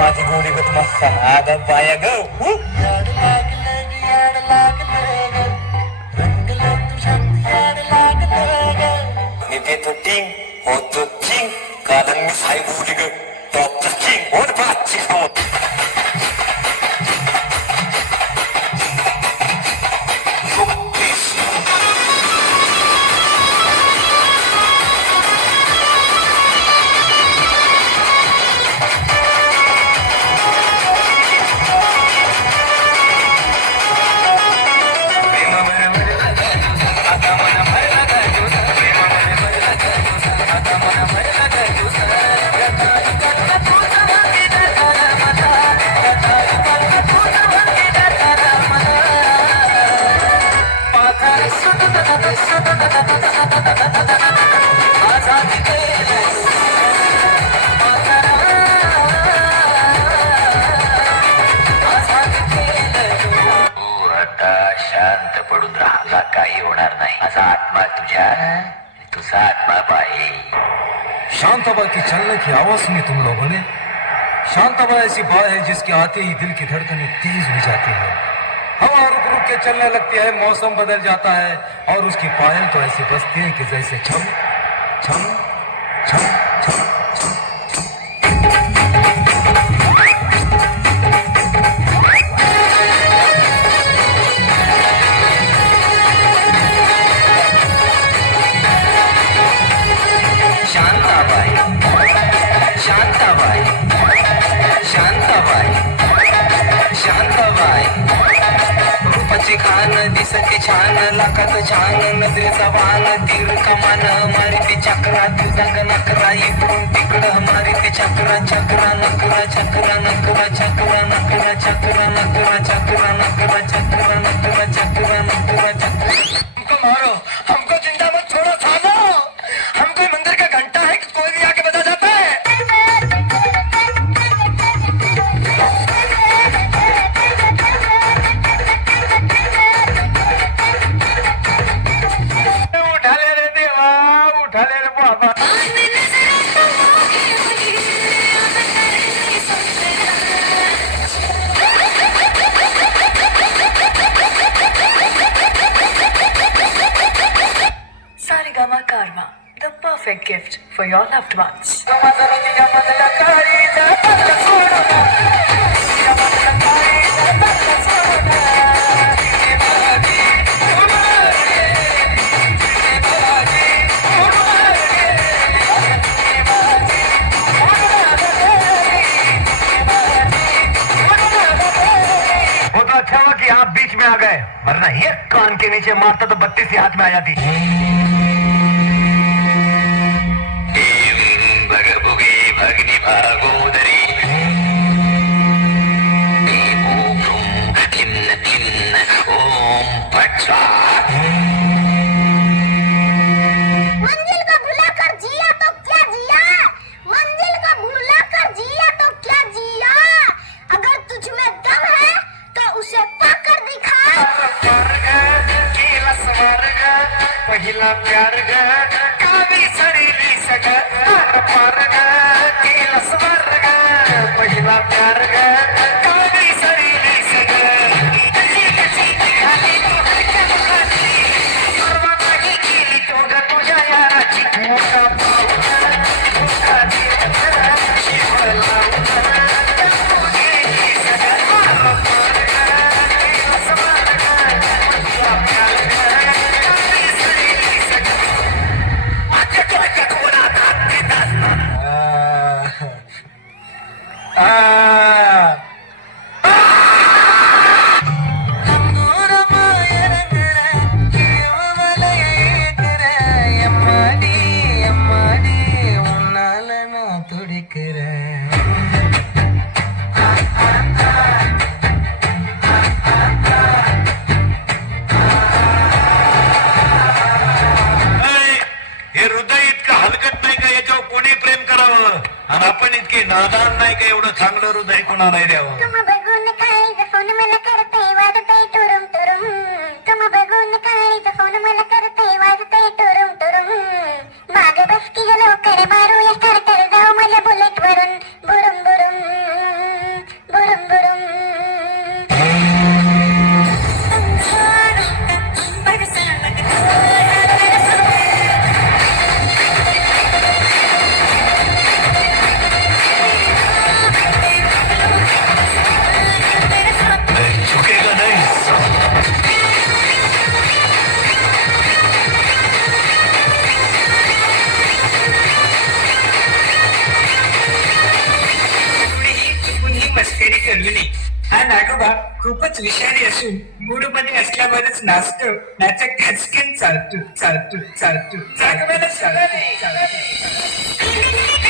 माझी गोडी गत मस्त आग पाया ग मी देतो टिंग होतो चिंग कारण मी साई गोडी ग डॉक्टर किंग और बातची होत शांत पडून राहिला काही होणार नाही माझा आत्मा तुझ्या तुझा आत्मा बाई शांताबा की चलने की आवाज सुनी तुम लोगों ने? शांताबा ऐसी बात है जिसके आते ही दिल की धड़कनें तेज हो जाती है, हवा रुक रुक के चलने लगती है, मौसम बदल जाता है और उसकी पायल तो ऐसी बजती है कि जैसे छम छम छम छम छम। खान दिसते छान लाखात छान नजरेचा वान तीर कमान मारिती चक्रा तुझा नकरा इकडून तिकडं मारिती चक्रा चक्रा नकरा चक्रा नकरा चक्रा नकरा चक्रा नकरा चक्रा नकरा चक्रा नकरा चक्रा नकरा चक्रा हमको मारो हमको जिंदा मत छोड़ो सालो हम कोई मंदिर का घंटा है कि कोई भी आके बजा जाता है Sarigama Karma, the perfect gift for your loved ones. अच्छा हुआ कि आप बीच में आ गए वरना ये कान के नीचे मारता तो 32 हाथ में आ जाती भगनी भागोदरी खिन्न खिन्न ओम पट्टा मंजिल को भुलाकर जिया तो क्या जिया मंजिल को भुलाकर जिया तो क्या जिया अगर तुझ में दम है तो उसे पाकर दिखा पहिला प्यार ग कावी सडीली सग पार ग केला स्वर्ग पहिला प्यार ग कावी सडीली सग कशी कशी निघाली सर्वात आधी केली तो ग तुझ्या याराची मोठा मोठा शिवला आपण इतके नादान नाही का एवढं चांगलं हृदय कोणाला द्यावं तुम बघून काय फोन मला करते वाजते टुरुम टुरुम तुम बघून काय फोन मला करते वाजते टुरुम टुरुम मागे बस की लवकर मारू या स्टार्टर जाऊ मला बुलेट वरून बुरुम बुरुम विषारी असून मूड मध्ये असल्यावरच नाचतो, नाच खचकन चालतो चालतो चालतो चालतो चालतो चालतो